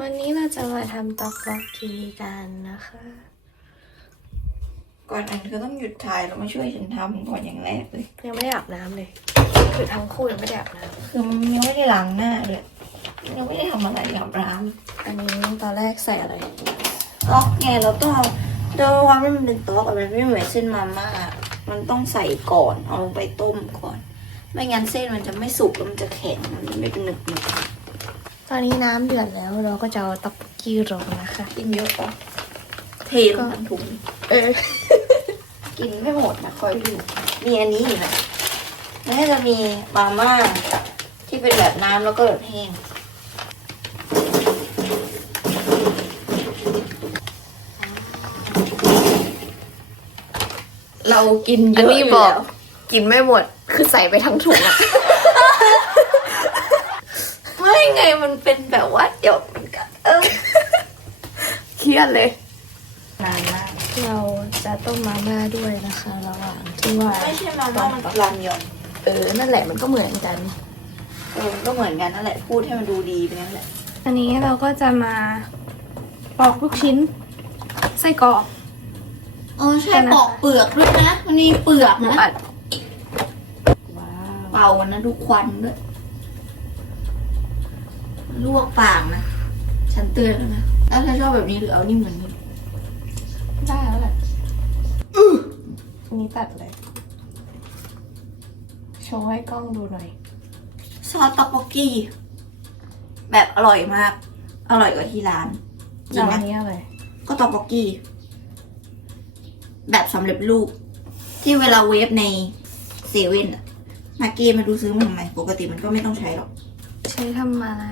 วันนี้เราจะมาทำต็อกบ็อกกีกันนะคะ ก่อนอื่นเธอต้องหยุดถ่ายแล้วมาช่วยฉันทำก่อนอย่างแรกเลย ยังไม่ได้อาบน้ำเลย คือทั้งคู่ยังไม่ได้อาบน้คือมันยังไม่ได้ล้างหน้าเลยยังไม่ได้ทำอะไรกับร้านำอันนี้ตอนแรกใส่อะไรต๊อกไงแล้วก็เดิมว่ามันเป็นต๊อกอะมันไม่เหมือนเส้นมาม่ามันต้องใส่ก่อนเอาลงไปต้มก่อน ไม่งั้นเส้นมันจะไม่สุกแล้วมันจะแข็งมันจะไม่เป็นหนึบหนึบ ตอนนี้น้ำเดือดแล้วเราก็จะเอาต็อกบ็อกกีลงนะคะ กินเยอะปะเทลงทั้งถุงเออ กินไม่หมดนะคอยดูมีอันนี้อยู่นะแล้วก็จะมีมาม่าที่เป็นแบบน้ำแล้วก็แบบแห้งเรากินเยอันอะนี้อยู่บอก แล้ว กินไม่หมด คือใส่ไปทั้งถุงอะ ไม่ไงมันเป็นแบบว่าเดี๋ยวมันก็เออเครียดเลยนานมากเราจะต้มมาม่าด้วยนะคะระหว่างที่ว่าไม่ใช่มาม่ามันรามยอนเออนั่นแหละมันก็เหมือนกันเออมันก็เหมือนกันนั่นแหละพูดให้มันดูดีไปนั่นแหละอันนี้เราก็จะมาปอกลูกชิ้นไส้กรอกเออใช่ปอกเปลือกด้วยนะ มันมีเปลือกนะอัดว้าวเป่ามันนะดูควันด้วย ลวกปากนะ ฉันเตือนแล้วนะ แล้วเธอชอบแบบนี้หรือเอานี่เหมือนนี้ได้แล้วแหละอันนี้ตัดเลย โชว์ให้กล้องดูหน่อย ซอสตอกโบกกี้ แบบอร่อยมาก อร่อยกว่าที่ร้านจริแล้งวอันะนนี้อะไร ก็ตอกโบกกี้ แบบสำเร็จรูป ที่เวลาเวฟในเซเว่นอะมาเกมาดูซื้อมาทำไมปกติมันก็ไม่ต้องใช้หรอก ใช้ทำอะไร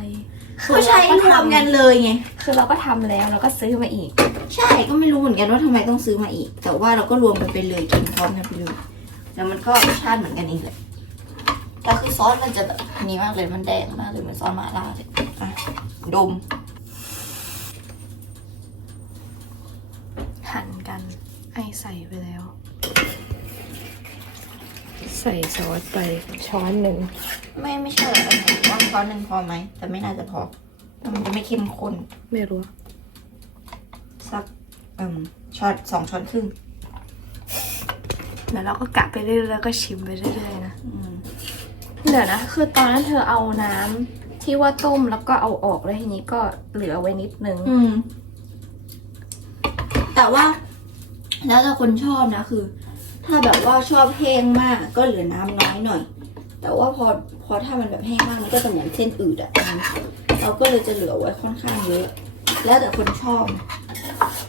ก็ใช้รวมกันเลยไง คือเราก็ทำแล้วเราก็ซื้อมาอีก ใช่ก็ไม่รู้เหมือนกันว่าทำไมต้องซื้อมาอีก แต่ว่าเราก็รวมกันไปเลยกินพร้อมกันไปเลยแล้วมันก็รสชาติเหมือนกันเองเลยแต่คือซอสมันจะแบบนี้มากเลยมันแดงมากเลยเหมือนซอสหมาล่าเลยอะดม หั่นกัน ไอใส่ไปแล้ว ใส่ซอสไปช้อนหนึ่งไม่ไม่ใช่หรอกว่าช้อนหนึ่งพอไหม แต่ไม่น่าจะพอแต่มันจะไม่เข้มข้น ไม่รู้ สักเอ่มช้อนสองช้อนครึ่ง แล้วเราก็กะไปเรื่อยๆแล้วก็ชิมไปเรื่อยๆนะอืมเดี๋ยวนะ คือตอนนั้นเธอเอาน้ำที่ว่าต้มแล้วก็เอาออกแล้วทีนี้ก็เหลือไว้นิดนึง อืม แต่ว่า แล้วแต่คนชอบนะคือ ถ้าแบบว่าชอบแห้งมากก็เหลือน้ำน้อยหน่อย แต่ว่าพอพอถ้ามันแบบแห้งมากมันก็จะเหมือนเส้นอืดอะเราก็เลยจะเหลือไว้ค่อนข้างเยอะ แล้วแต่คนชอบ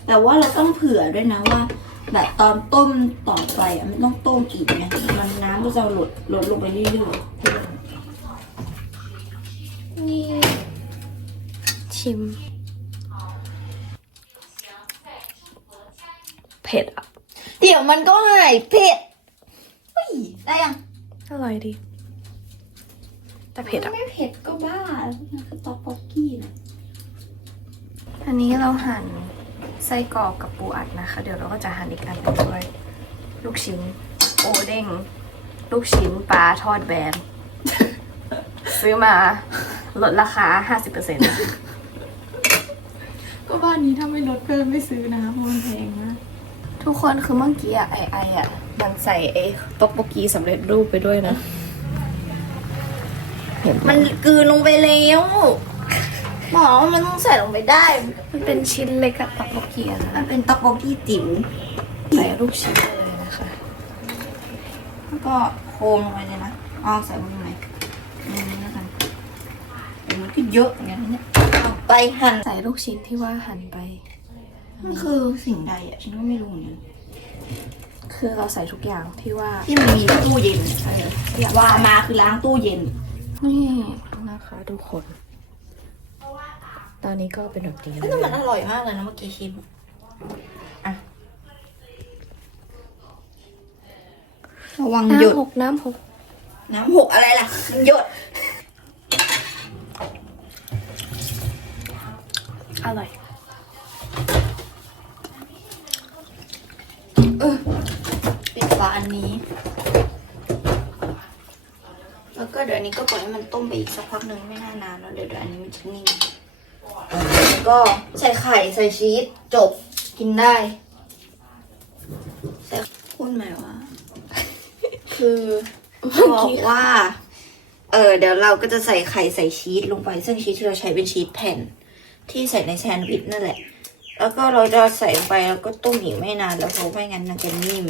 แต่ว่าเราต้องเผื่อด้วยนะว่า แบบตอนต้มต่อไปอะมันต้องต้มอีกไงมันน้ำก็จะหลดลดลงไปเรื่อยๆนี่ชิม เผ็ดอะ ดี๋ยวมันก็หายเผ็ดเฮ้ยได้ยังอร่อยดี แต่เผ็ดอะ ไม่เผ็ดก็บ้ามันคือต๊อกบ็อกกี้นะอันนี้เราหั่นไส้กรอกกับปูอัดนะคะ เดี๋ยวเราก็จะหั่นอีกอันหนึ่งด้วย ลูกชิ้น โอเด้ง ลูกชิ้นปลาทอดแบน ซื้อมาลดราคา 50%ก็บ้านนี้ถ้าไม่ลดเพิ่มไม่ซื้อนะเพราะมันแพงมาก ทุกคนคือเมื่อกี้อะไอไออะมันใส่ไอต๊อกโบกีสำเร็จรูปไปด้วยนะ เห็นไหมมันกลืนลงไปแล้วบอกว่ามันต้องใส่ลงไปได้ มันเป็นชิ้นเล็กอะต๊อกโบกีอะมันะนเป็นต๊อกบ็อกกี้จิ๋วใส่ลูกชิ้นไปเลยนะคะ แล้วก็โคมลงไปเลยนะอ๋อใส่ลงไปนี่แล้วกันเดี๋ยวมันก็เยอะเหมือนกันนะเนี่ยเอาไปหั่นใส่ลูกชิ้นที่ว่าหั่นไป มันคือสิ่งใดอะฉันก็ไม่รู้เหมือนกันคือเราใส่ทุกอย่างที่ว่าที่มันมีตู้เย็นใช่เลยอยากว่าใส่มาคือล้างตู้เย็น นี่นะคะทุกคน ตอนนี้ก็เป็นแบบนี้เฮ้ยแต่มันอร่อยมากเลยนะเมื่อกี้ชิมอะระวังหยดน้ำหกน้ำหกน้ำหกอะไรล่ะ มันหยด อร่อย ปิดฝาอันนี้ แล้วก็เดี๋ยวนี้ก็ปล่อยให้มันต้มไปอีกสักพักหนึ่งไม่น่านานแล้วเดี๋ยวเดี๋ยวอันนี้มันจะนิ่งแล้วก็ใส่ไข่ใส่ชีสจบกินได้ แต่พูดหมายว่า คือบอกว่า เออเดี๋ยวเราก็จะใส่ไข่ใส่ชีสลงไป ซึ่งชีสที่เราใช้เป็นชีสแผ่น ที่ใส่ในแซนด์วิชนั่นแหละ แล้วก็เราจะใส่ลงไปแล้วก็ต้มอีกไม่นานแล้วเพราะไม่งั้นมันจะนิ่ม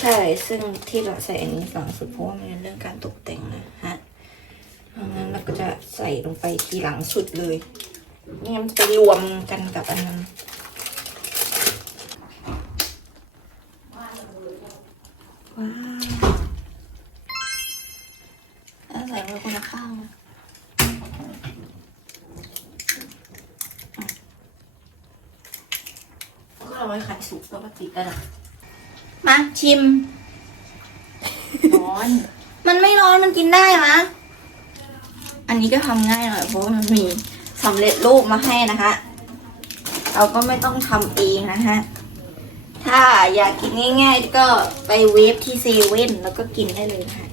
ใช่ ซึ่งที่เราใส่อันนี้หลังสุดเพราะว่ามันเป็นเรื่องการตกแต่งนะฮะดังนั้นเราก็จะใส่ลงไปทีหลังสุดเลยนี่มันไปรวมกันกับอันนั้นว้าวแล้วใส่ไปคนละข้างก็เอาไว้ขายสุกปกติแล้วนะ มาชิม ร้อน มันไม่ร้อนมันกินได้มะอันนี้ก็ทำง่ายหน่อยเพราะว่ามันมีสำเร็จรูปมาให้นะคะ เราก็ไม่ต้องทำเองนะฮะถ้าอยากกินง่าย ๆ ก็ไปเวฟที่เซเว่นแล้วก็กินได้เลยนะคะ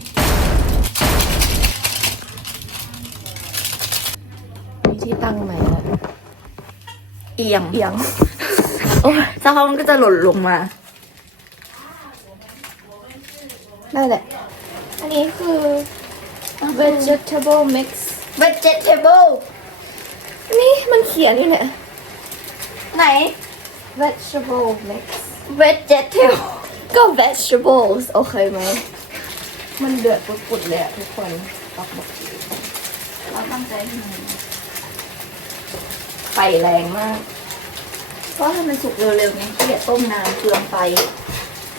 มีที่ตั้งไหมอะเอียงเอียงสักพักมันก็จะหล่นลงมา นั่นแหละ อันนี้คือ vegetable mix vegetable นี่มันเขียนอยู่เนี่ย ไหน vegetable mix vegetable ก็ vegetables โอเคไหม มันเดือดปุดๆเลยอะทุกคนบอกบอกเราตั้งใจทำไฟแรงมาก เพราะให้มันสุกเร็วๆไงที่เดี๋ยวต้มนานเปลืองไฟถ้ามั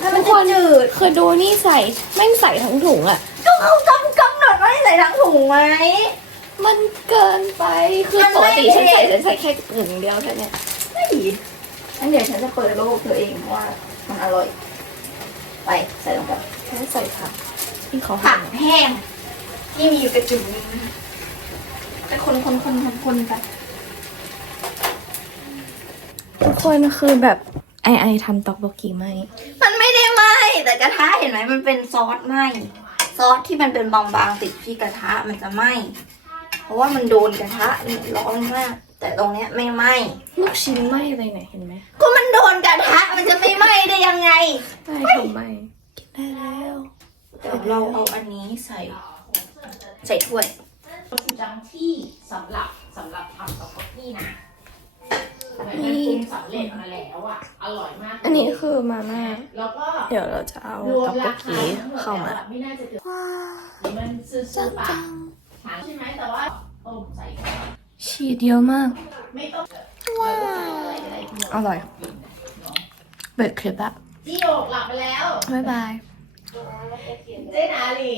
ทุนกจะคนจืดเคยดูนี่ใส่แม่งใส่ทั้งถุงอะก็เขากำกำหนดว่าให้ใส่ทั้งถุงไหม มันเกินไปคือมันปไม่ กติฉันใส่เผ็ดฉันใส่แค่ถุงเดียวแค่เนี้ยไม่งั้นเดี๋ยวฉันจะเปิดโลกเธอเองว่ามันอร่อย ไปใส่ลงไปฉันใส่ผักที่เขาผัหั่กนแห้ง ที่มีอยู่กระจุกนึงนะคะแต่คนคนคนคนคนไปทุกคนคือแบบไอไอทำตอกโบกีไหมมันไม่ได้ไหม แต่กระทะเห็นไหมมันเป็นซอสไหมซอสที่มันเป็นบางๆติดที่กระทะมันจะไหมเพราะว่ามันโดนกระทะนี่ร้อนมาก แต่ตรงเนี้ยไม่ไหมลูกชิ้นไหมอะไรเนี่ยเห็นไหมก็มันโดนกระทะมันจะไม่ไหมได้ยังไงไม่ทำไมกินได้แล้วเดี๋ยวเราเอาอันนี้ใส่ ใส่ถ้วยประจำที่สำหรับสำหรับทำกับนี่นะ เหมือนมันปรุงสำเร็จมาแล้วอะ อร่อยมากอันนี้คือมาม่า แล้วก็เดี๋ยวเราจะเอารวตอมกโบราคากีทั้งหมดเข้ามาแล้วอะไม่น่าจะเกินหรือมันซื้อซื้อปากถามใช่ไหมแต่ว่าต้มใส่ชีสเยอะมาก ไม่ต้องว้าวอะไรก็ได้ที่เราอร่อยเปิดคลิปละจิโยกหลับไปแล้ว บ๊ายบาย เจ๊นาลี